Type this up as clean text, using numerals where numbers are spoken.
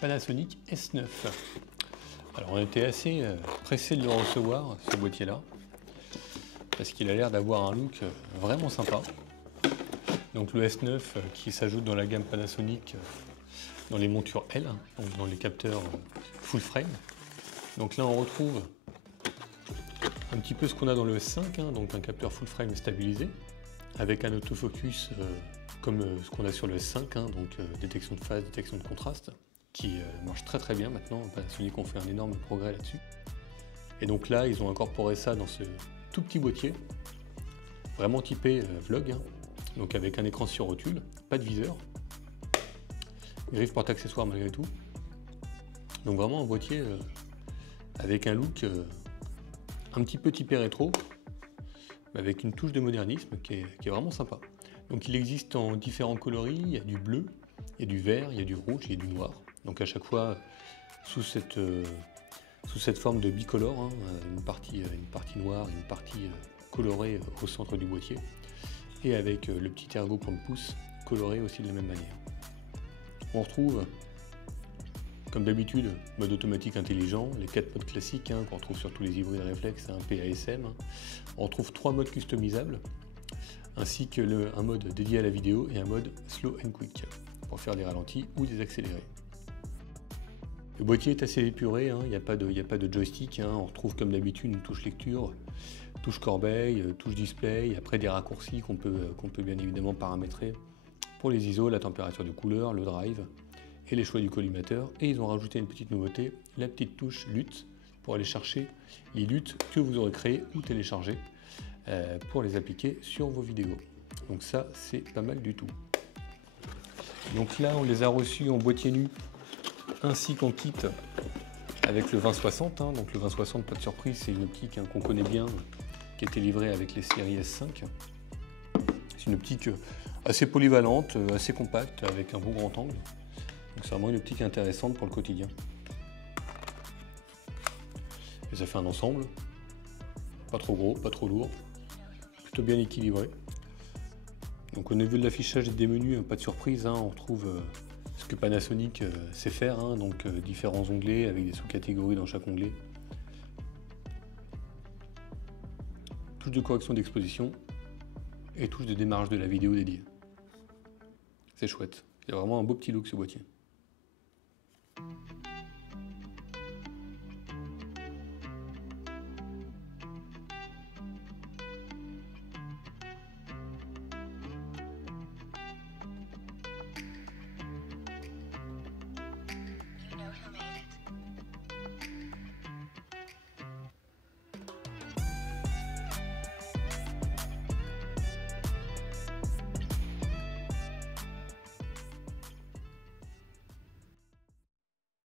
Panasonic S9. Alors on était assez pressé de le recevoir, ce boîtier-là, parce qu'il a l'air d'avoir un look vraiment sympa. Donc le S9 qui s'ajoute dans la gamme Panasonic dans les montures L, donc dans les capteurs full frame. Donc là on retrouve un petit peu ce qu'on a dans le S5, donc un capteur full frame stabilisé, avec un autofocus comme ce qu'on a sur le S5, donc détection de phase, détection de contraste, qui marche très très bien maintenant. Panasonic ont fait un énorme progrès là-dessus. Et donc là, ils ont incorporé ça dans ce tout petit boîtier, vraiment typé vlog, donc avec un écran sur rotule, pas de viseur, griffe porte-accessoires malgré tout. Donc vraiment un boîtier avec un look un petit peu typé rétro, avec une touche de modernisme qui est vraiment sympa. Donc il existe en différents coloris, il y a du bleu, il y a du vert, il y a du rouge, il y a du noir. Donc à chaque fois sous cette forme de bicolore, une partie noire, une partie colorée au centre du boîtier, et avec le petit ergot pour le pouce coloré aussi de la même manière. On retrouve, comme d'habitude, mode automatique intelligent, les 4 modes classiques qu'on retrouve sur tous les hybrides réflexes, PASM. On retrouve 3 modes customisables, ainsi que un mode dédié à la vidéo et un mode slow and quick, pour faire des ralentis ou des accélérés. Le boîtier est assez épuré, il n'y a pas de joystick, on retrouve comme d'habitude une touche lecture, touche corbeille, touche display, après des raccourcis qu'on peut bien évidemment paramétrer pour les ISO, la température de couleur, le drive et les choix du collimateur. Et ils ont rajouté une petite nouveauté, la petite touche LUT, pour aller chercher les LUT que vous aurez créés ou téléchargés pour les appliquer sur vos vidéos. Donc ça, c'est pas mal du tout. Donc là, on les a reçus en boîtier nu, ainsi qu'en kit avec le 2060. Donc le 2060, pas de surprise, c'est une optique qu'on connaît bien, qui a été livrée avec les séries S5. C'est une optique assez polyvalente, assez compacte, avec un bon grand angle. Donc c'est vraiment une optique intéressante pour le quotidien. Et ça fait un ensemble, pas trop gros, pas trop lourd, plutôt bien équilibré. Donc au niveau de l'affichage des menus, pas de surprise, on retrouve ce que Panasonic sait faire, donc différents onglets avec des sous-catégories dans chaque onglet. Touche de correction d'exposition et touche de démarrage de la vidéo dédiée. C'est chouette, il y a vraiment un beau petit look ce boîtier.